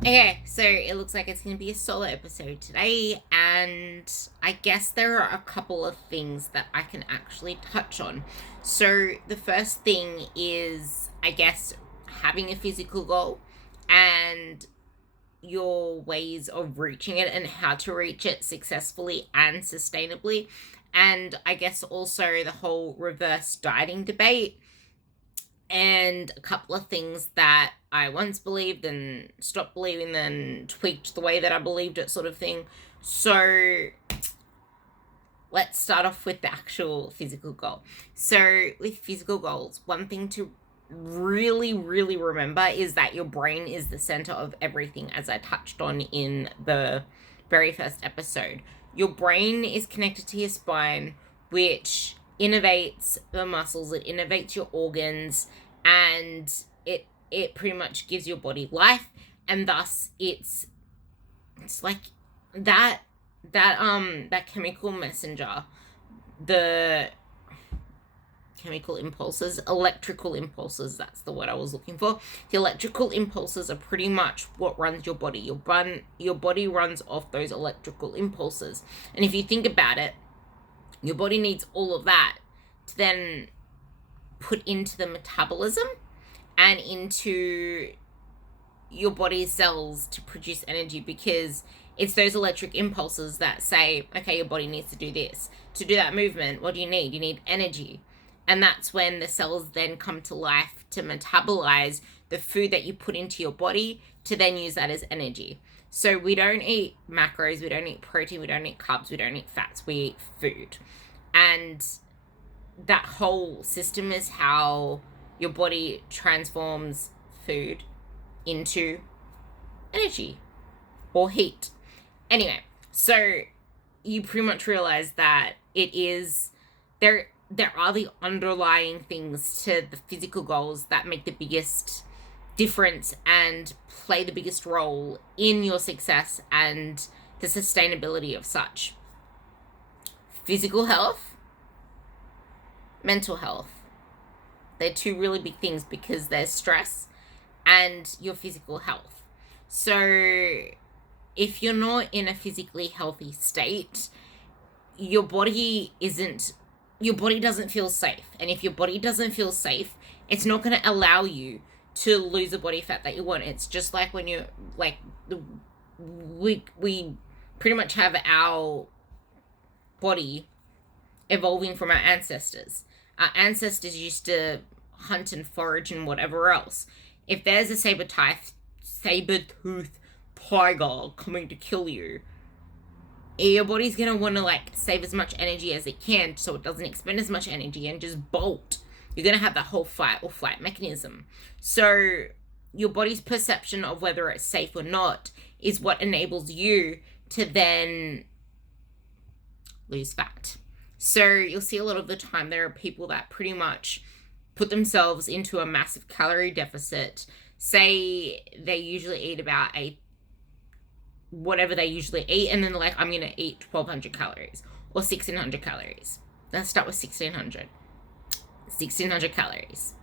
Okay, so it looks like it's going to be a solo episode today, and I guess there are a couple of things that I can actually touch on. So, the first thing is, I guess, having a physical goal and your ways of reaching it and how to reach it successfully and sustainably. And I guess also the whole reverse dieting debate and a couple of things that I once believed and stopped believing, then tweaked the way that I believed it, sort of thing. So let's start off with the actual physical goal. So, with physical goals, one thing to really remember is that your brain is the center of everything, as I touched on in the very first episode. Your brain is connected to your spine, which innervates the muscles, it innervates your organs, and it pretty much gives your body life, and thus it's like that that chemical messenger, the chemical impulses, electrical impulses, that's the word I was looking for. The electrical impulses are pretty much what runs your body. Your body runs off those electrical impulses. And if you think about it, your body needs all of that to then put into the metabolism and into your body's cells to produce energy, because it's those electric impulses that say, okay, your body needs to do this. To do that movement, what do you need? You need energy. And that's when the cells then come to life to metabolize the food that you put into your body to then use that as energy. So we don't eat macros, we don't eat protein, we don't eat carbs, we don't eat fats, we eat food. And that whole system is how your body transforms food into energy or heat. Anyway, so you pretty much realize that it is there are the underlying things to the physical goals that make the biggest difference and play the biggest role in your success and the sustainability of such. Physical health, mental health. They're two really big things because there's stress and your physical health. So if you're not in a physically healthy state, your body doesn't feel safe. And if your body doesn't feel safe, it's not going to allow you to lose the body fat that you want. It's just like when you we pretty much have our body evolving from our ancestors. Our ancestors used to hunt and forage and whatever else. If there's a saber-toothed tiger coming to kill you, your body's gonna want to save as much energy as it can so it doesn't expend as much energy and just bolt. You're gonna have that whole fight or flight mechanism. So your body's perception of whether it's safe or not is what enables you to then lose fat. So you'll see a lot of the time there are people that pretty much put themselves into a massive calorie deficit. Say they usually eat about whatever they usually eat, and then they're like, I'm gonna eat 1,200 calories or 1,600 calories. Let's start with 1,600 calories.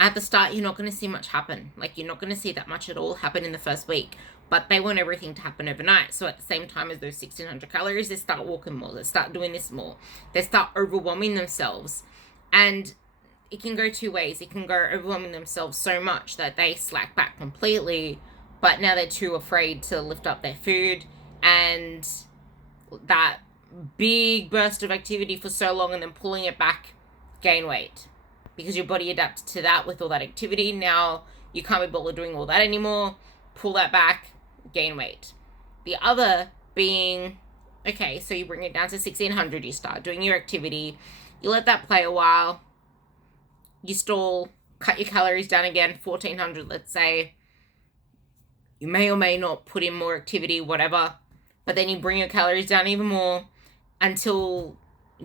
At the start, you're not going to see much happen. You're not going to see that much at all happen in the first week. But they want everything to happen overnight. So at the same time as those 1,600 calories, they start walking more. They start doing this more. They start overwhelming themselves. And it can go two ways. It can go overwhelming themselves so much that they slack back completely. But now they're too afraid to lift up their food. And that big burst of activity for so long and then pulling it back, gain weight. Because your body adapted to that with all that activity. Now you can't be bothered doing all that anymore. Pull that back, gain weight. The other being, okay, so you bring it down to 1,600. You start doing your activity. You let that play a while. You stall, cut your calories down again, 1,400, let's say. You may or may not put in more activity, whatever. But then you bring your calories down even more until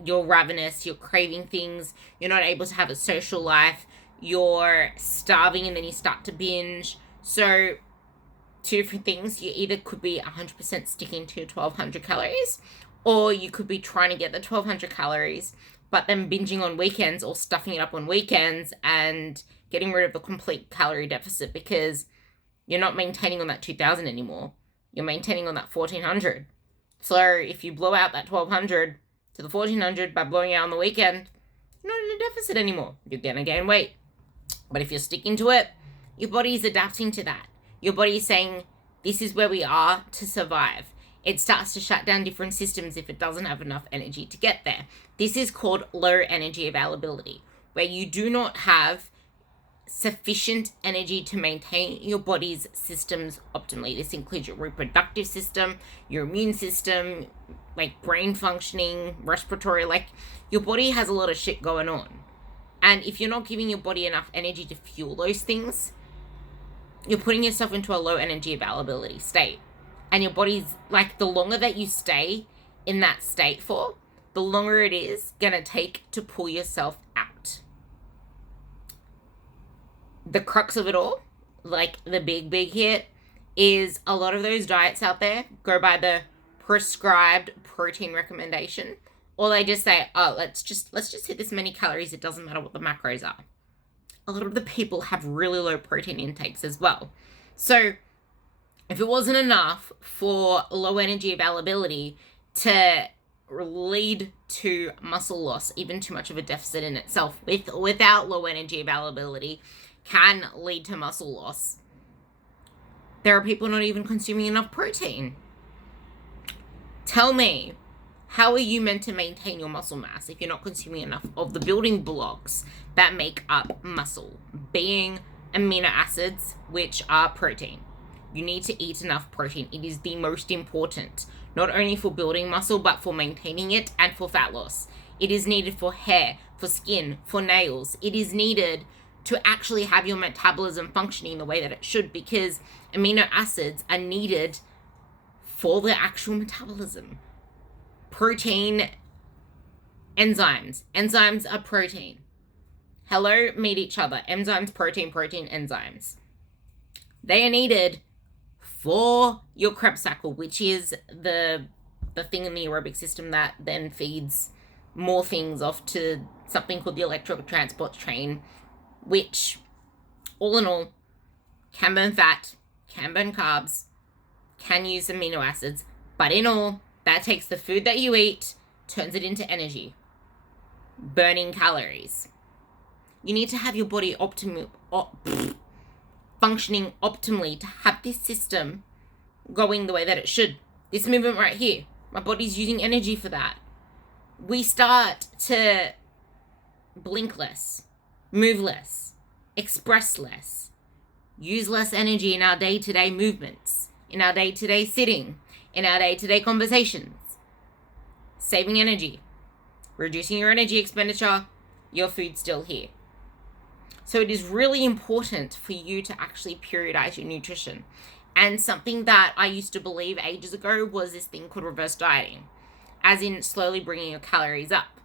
you're ravenous, you're craving things, you're not able to have a social life, you're starving, and then you start to binge. So two different things. You either could be 100% sticking to 1,200 calories, or you could be trying to get the 1,200 calories but then binging on weekends or stuffing it up on weekends and getting rid of the complete calorie deficit, because You're not maintaining on that 2,000 anymore. You're maintaining on that 1,400. So if you blow out that 1,200 to the 1,400 by blowing out on the weekend, you're not in a deficit anymore. You're going to gain weight. But if you're sticking to it, your body is adapting to that. Your body is saying, this is where we are to survive. It starts to shut down different systems if it doesn't have enough energy to get there. This is called low energy availability, where you do not have sufficient energy to maintain your body's systems optimally. This includes your reproductive system, your immune system, like brain functioning, respiratory, like your body has a lot of shit going on. And if you're not giving your body enough energy to fuel those things, you're putting yourself into a low energy availability state. And your body's like, the longer that you stay in that state for, the longer it is going to take to pull yourself out. The crux of it all, like the big hit, is a lot of those diets out there go by the prescribed protein recommendation, or they just say, oh, let's just hit this many calories, it doesn't matter what the macros are. A lot of the people have really low protein intakes as well. So if it wasn't enough for low energy availability to lead to muscle loss, even too much of a deficit in itself without low energy availability can lead to muscle loss. There are people not even consuming enough protein. Tell me, how are you meant to maintain your muscle mass if you're not consuming enough of the building blocks that make up muscle, being amino acids, which are protein? You need to eat enough protein. It is the most important, not only for building muscle, but for maintaining it and for fat loss. It is needed for hair, for skin, for nails. It is needed to actually have your metabolism functioning the way that it should, because amino acids are needed for the actual metabolism. Protein, enzymes. Enzymes are protein. Hello, meet each other. Enzymes, protein, enzymes. They are needed for your Krebs cycle, which is the thing in the aerobic system that then feeds more things off to something called the electrical transport train, which, all in all, can burn fat, can burn carbs, can use amino acids, but in all, that takes the food that you eat, turns it into energy, burning calories. You need to have your body functioning optimally to have this system going the way that it should. This movement right here, my body's using energy for that. We start to blink less, move less, express less, use less energy in our day-to-day movements, in our day-to-day sitting, in our day-to-day conversations. Saving energy, reducing your energy expenditure, your food's still here. So it is really important for you to actually periodize your nutrition. And something that I used to believe ages ago was this thing called reverse dieting, as in slowly bringing your calories up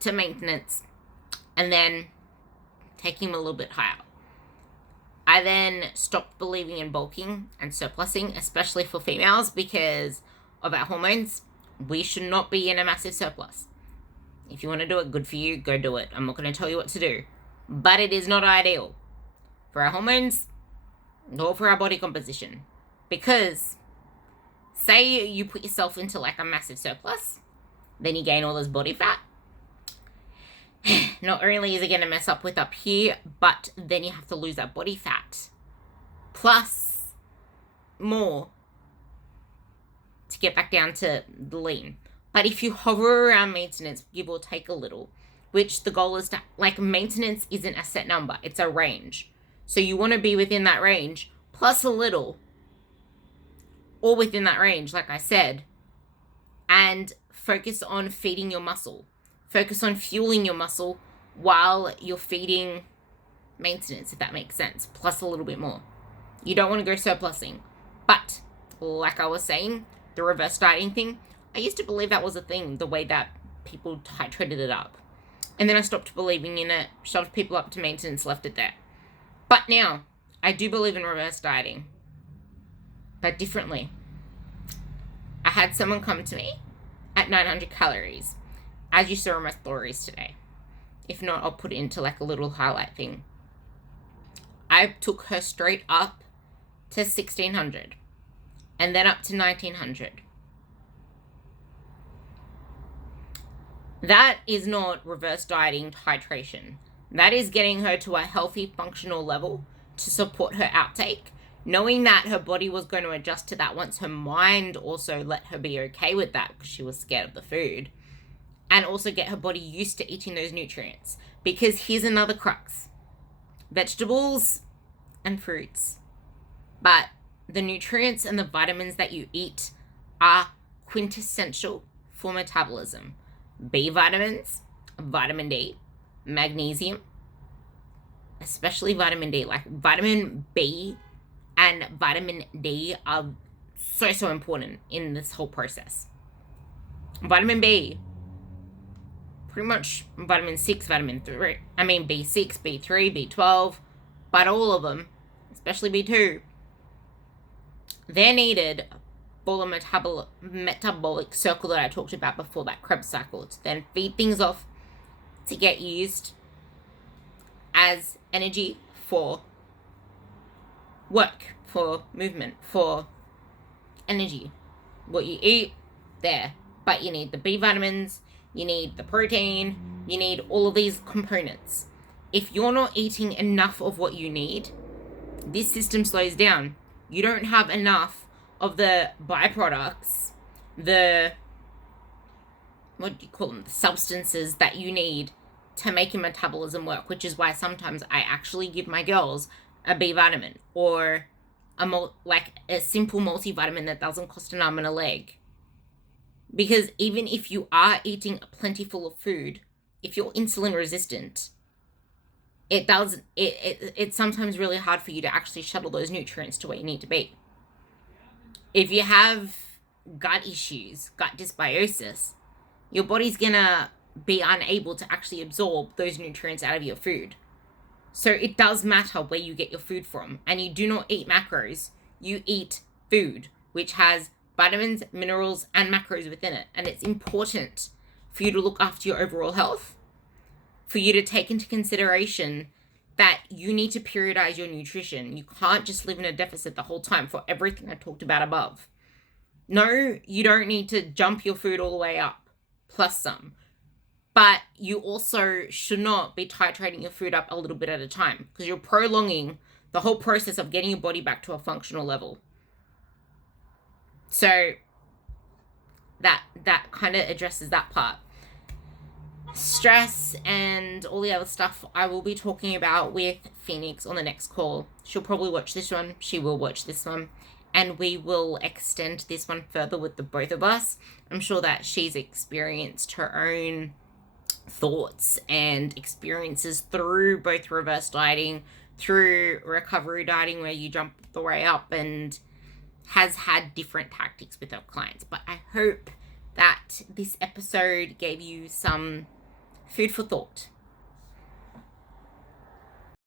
to maintenance and then taking them a little bit higher. I then stopped believing in bulking and surplusing, especially for females, because of our hormones. We should not be in a massive surplus. If you want to do it, good for you, go do it. I'm not going to tell you what to do. But it is not ideal for our hormones nor for our body composition. Because say you put yourself into like a massive surplus, then you gain all this body fat. Not only is it going to mess up with up here, but then you have to lose that body fat. Plus more to get back down to the lean. But if you hover around maintenance, give or take a little, which the goal is to, like, maintenance isn't a set number, it's a range. So you want to be within that range, plus a little, or within that range, like I said, and focus on feeding your muscle. Focus on fueling your muscle while you're feeding maintenance, if that makes sense, plus a little bit more. You don't want to go surplusing. But, like I was saying, the reverse dieting thing, I used to believe that was a thing, the way that people titrated it up. And then I stopped believing in it, shoved people up to maintenance, left it there. But now, I do believe in reverse dieting, but differently. I had someone come to me at 900 calories, as you saw in my stories today. If not, I'll put it into like a little highlight thing. I took her straight up to 1600 and then up to 1900. That is not reverse dieting titration. That is getting her to a healthy functional level to support her outtake, knowing that her body was going to adjust to that once her mind also let her be okay with that because she was scared of the food, and also get her body used to eating those nutrients. Because here's another crux: vegetables and fruits, but the nutrients and the vitamins that you eat are quintessential for metabolism. B vitamins, vitamin D, magnesium, especially vitamin D. Like vitamin B and vitamin D are so important in this whole process. Vitamin B, pretty much vitamin 6, vitamin 3, B6, B3, B12, but all of them, especially B2, they're needed for the metabolic circle that I talked about before, that Krebs cycle, to then feed things off to get used as energy for work, for movement, for energy. What you eat, there. But you need the B vitamins, you need the protein, you need all of these components. If you're not eating enough of what you need, this system slows down. You don't have enough of the byproducts, the the substances that you need to make your metabolism work, which is why sometimes I actually give my girls a B vitamin or a simple multivitamin that doesn't cost an arm and a leg. Because even if you are eating plentiful of food, if you're insulin resistant, it's sometimes really hard for you to actually shuttle those nutrients to where you need to be. If you have gut issues, gut dysbiosis, your body's gonna be unable to actually absorb those nutrients out of your food. So it does matter where you get your food from. And you do not eat macros, you eat food, which has vitamins, minerals, and macros within it. And it's important for you to look after your overall health, for you to take into consideration that you need to periodize your nutrition. You can't just live in a deficit the whole time for everything I talked about above. No, you don't need to jump your food all the way up, plus some. But you also should not be titrating your food up a little bit at a time, because you're prolonging the whole process of getting your body back to a functional level. So that kind of addresses that part. Stress and all the other stuff I will be talking about with Phoenix on the next call. She'll probably watch this one. She will watch this one. And we will extend this one further with the both of us. I'm sure that she's experienced her own thoughts and experiences through both reverse dieting, through recovery dieting, where you jump the way up, and has had different tactics with her clients. But I hope that this episode gave you some food for thought.